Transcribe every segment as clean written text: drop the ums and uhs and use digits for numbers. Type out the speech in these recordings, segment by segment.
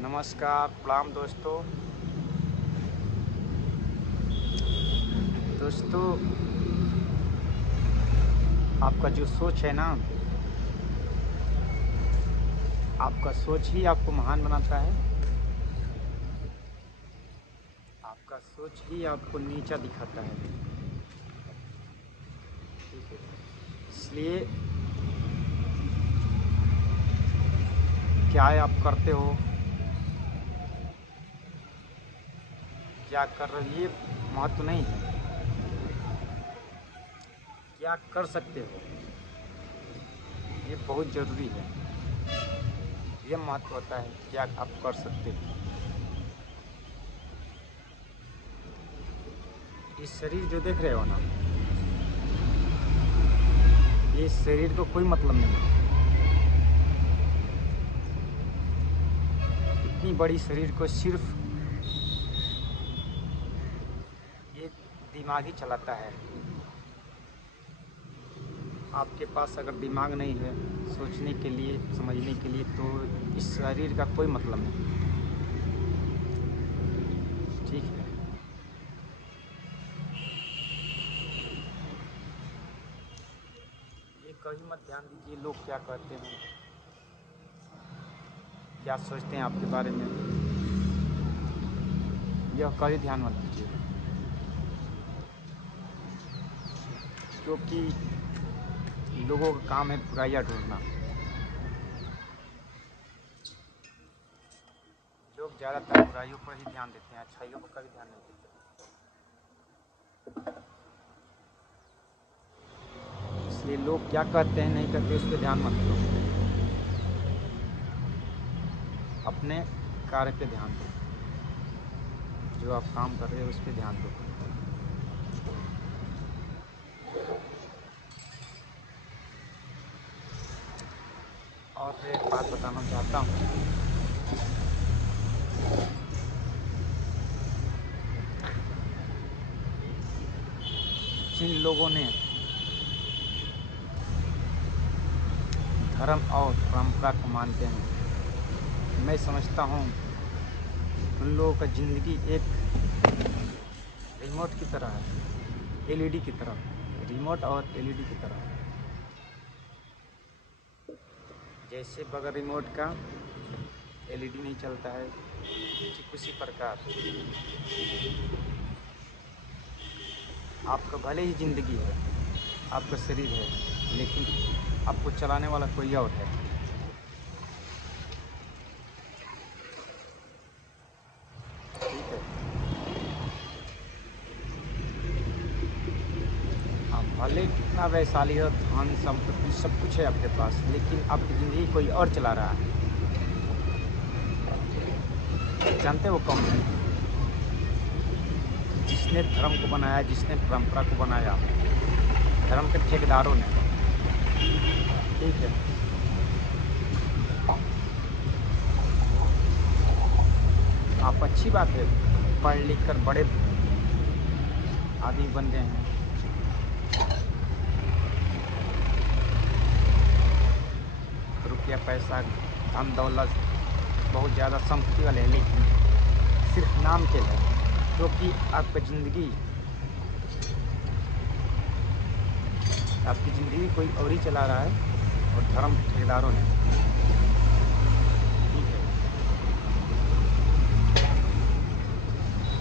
नमस्कार, प्रणाम दोस्तों। आपका जो सोच है ना, आपका सोच ही आपको महान बनाता है। आपका सोच ही आपको नीचा दिखाता है। ठीक है, इसलिए क्या आप करते हो, क्या कर रहे, ये महत्व नहीं है। क्या कर सकते हो, ये बहुत ज़रूरी है। ये महत्व होता है क्या आप कर सकते हो। इस शरीर जो देख रहे हो ना, ये शरीर को कोई मतलब नहीं है। इतनी बड़ी शरीर को सिर्फ ये दिमाग ही चलाता है। आपके पास अगर दिमाग नहीं है सोचने के लिए, समझने के लिए, तो इस शरीर का कोई मतलब नहीं। ठीक है, ये कभी मत ध्यान दीजिए लोग क्या कहते हैं, क्या सोचते हैं आपके बारे में। यह कभी ध्यान मत दीजिए, क्योंकि लोगों का काम है बुराइयां ढूंढना। लोग ज़्यादातर बुराइयों पर ही ध्यान देते हैं, अच्छाइयों पर कभी ध्यान नहीं देते। इसलिए लोग क्या कहते हैं नहीं कहते उस पर ध्यान मत दो, अपने कार्य पे ध्यान दो। जो आप काम कर रहे हो उस पर ध्यान दो। और फिर एक बात बताना चाहता हूँ, जिन लोगों ने धर्म और परंपरा को मानते हैं, मैं समझता हूँ उन लोगों का ज़िंदगी एक रिमोट की तरह है, एलईडी की तरह, रिमोट और एलईडी की तरह। जैसे बगैर रिमोट का एलईडी नहीं चलता है, ठीक उसी प्रकार आपका भले ही ज़िंदगी है, आपका शरीर है, लेकिन आपको चलाने वाला कोई और है। ठीक है, आप भले कितना वैशाली हो, धन संपत्ति सब कुछ है आपके पास, लेकिन आपकी ज़िंदगी कोई और चला रहा है। जानते हो कौन है? जिसने धर्म को बनाया, जिसने परंपरा को बनाया, धर्म के ठेकेदारों ने। ठीक है, आप अच्छी बात है, पढ़ लिख कर बड़े आदमी बन गए हैं, रुपया पैसा धन दौलत बहुत ज़्यादा संपत्ति वाले हैं, लेकिन सिर्फ नाम के लिए, क्योंकि आपकी ज़िंदगी कोई और ही चला रहा है, और धर्म के ठेकेदारों ने। ठीक है,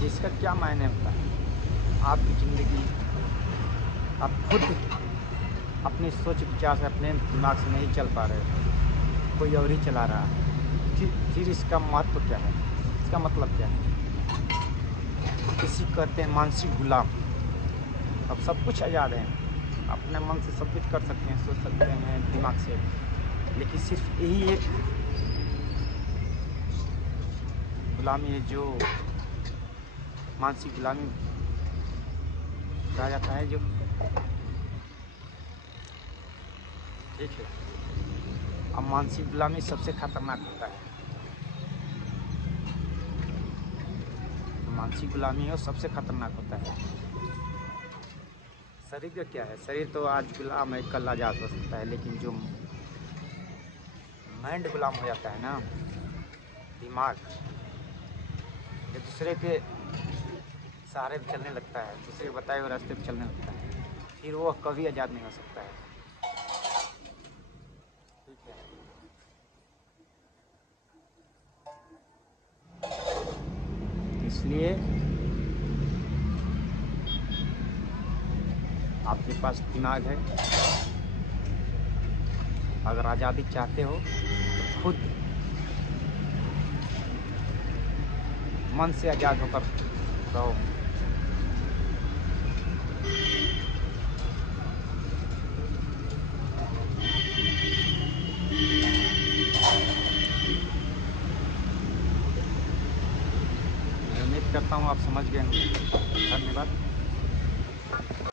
जिसका क्या मायने होता है? आपकी ज़िंदगी आप खुद अपनी सोच विचार से, अपने दिमाग से नहीं चल पा रहे, कोई और ही चला रहा है। फिर इसका महत्व क्या है, इसका मतलब क्या है? किसी कहते हैं मानसिक गुलाम। अब सब कुछ आज़ाद है, अपने मन से सब कुछ कर सकते हैं, सोच सकते हैं दिमाग से, लेकिन सिर्फ यही एक गुलामी है जो मानसिक गुलामी कहा जाता है। जो ठीक है, अब मानसिक गुलामी सबसे खतरनाक होता है। मानसिक गुलामी है, सबसे खतरनाक होता है। शरीर का क्या है? शरीर तो आज गुलाम है, कल आज़ाद हो सकता है, लेकिन जो माइंड गुलाम हो जाता है ना, दिमाग जो दूसरे के सहारे पे चलने लगता है, दूसरे के बताए हुए रास्ते पे चलने लगता है, फिर वो कभी आज़ाद नहीं हो सकता है। ठीक है, इसलिए आपके पास दिमाग है, अगर आज़ादी चाहते हो तो खुद मन से आज़ाद होकर रहो। मैं उम्मीद करता हूँ आप समझ गए होंगे। धन्यवाद।